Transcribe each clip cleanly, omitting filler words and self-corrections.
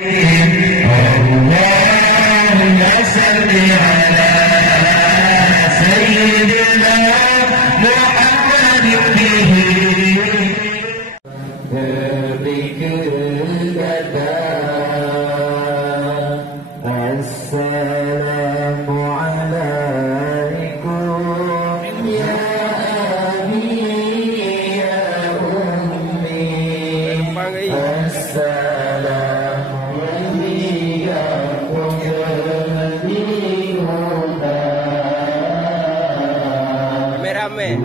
اللهم صل على سيدنا محمد به السلام عليكم يا أبي يا أمي السلام عليكم rame-rame.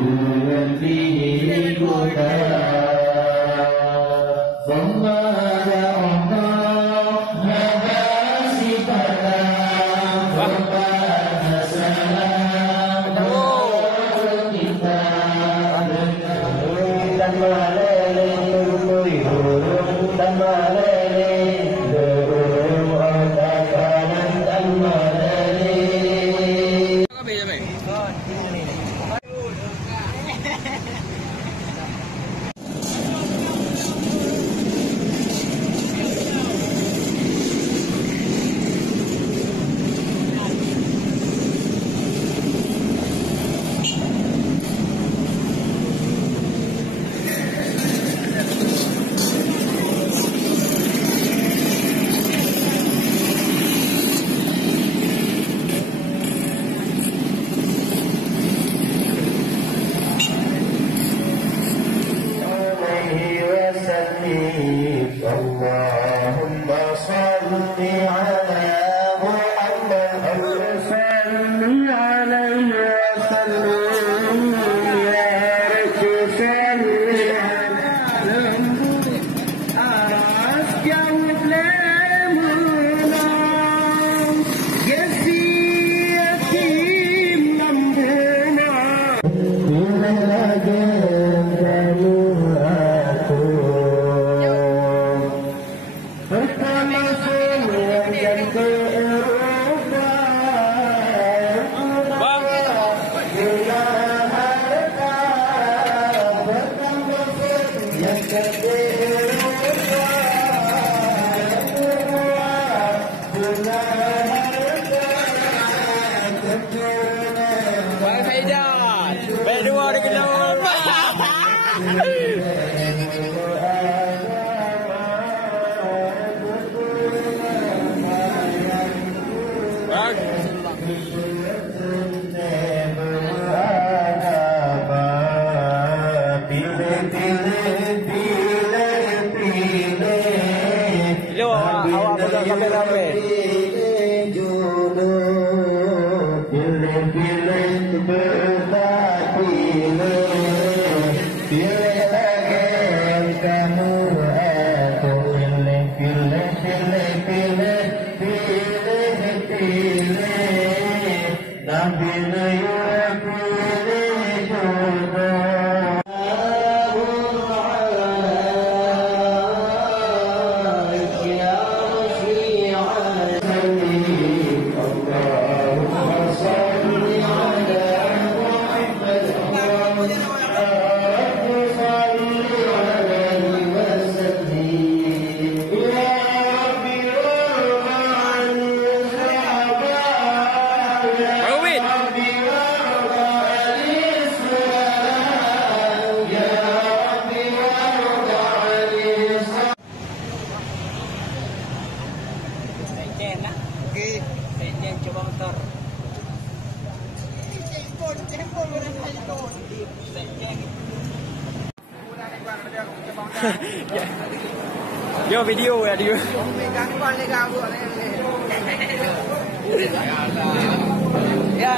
اللهم صل على محمد صل عليه وسلم يا رب صل أسجد لنا يسير لمنا Bang Haidar, baik dua dia kena. Awak pegang kamera apa? Coba motor. Yo video ya dia. Ya.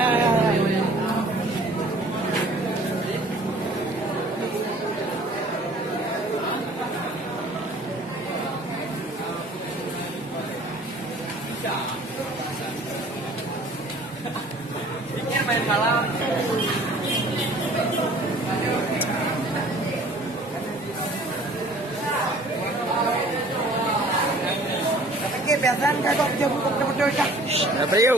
Ini main malam. Tapi biasan kagok dia buka betul-betul dah. Apa you?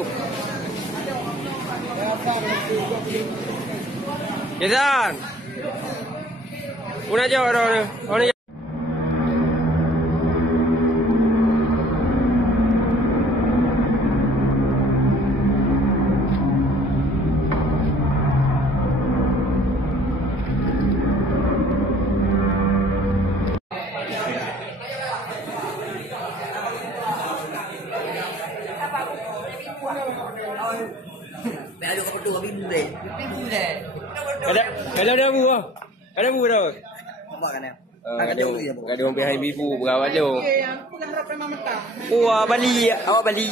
Biasan. Una jauh orang. betul biru deh. Biru deh. Ada bu. Ada bu dah. Apa kan ya? Ada orang behind bifu berawat dia. Aku dah harap memang mentah. Wah, Bali. Awak Bali.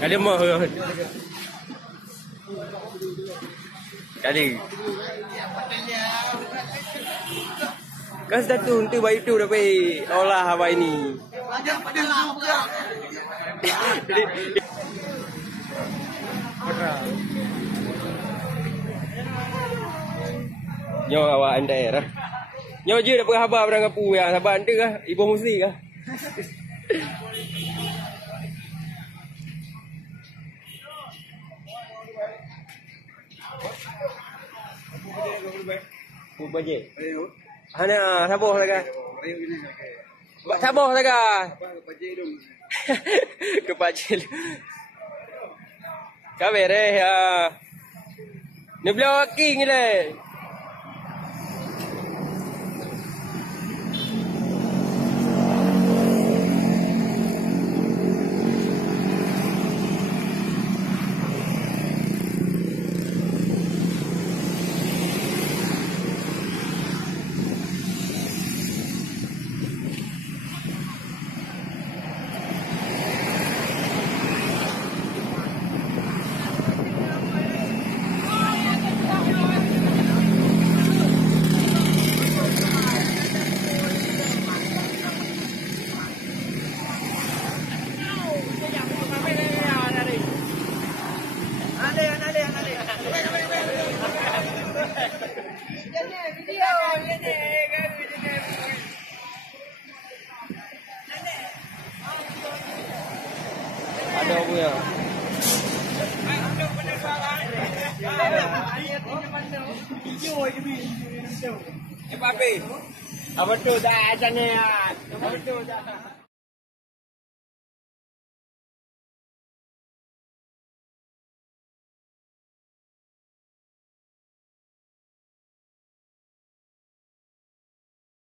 Ada mah. Kali. Kas datang tu bayi tu dah pergi olah apa ini. Ada pedalang pula. Nyo awak andai lah. Nyo je dah berhabar pada ngapu ya. Sabar anda kah? Ibu Musi kah? Buat je. Hana sabar saja. Sabar saja. Kepacil. Kamera ya. Ni blocking le. Ada punya. Apa tu dah sana ya? Apa tu dah?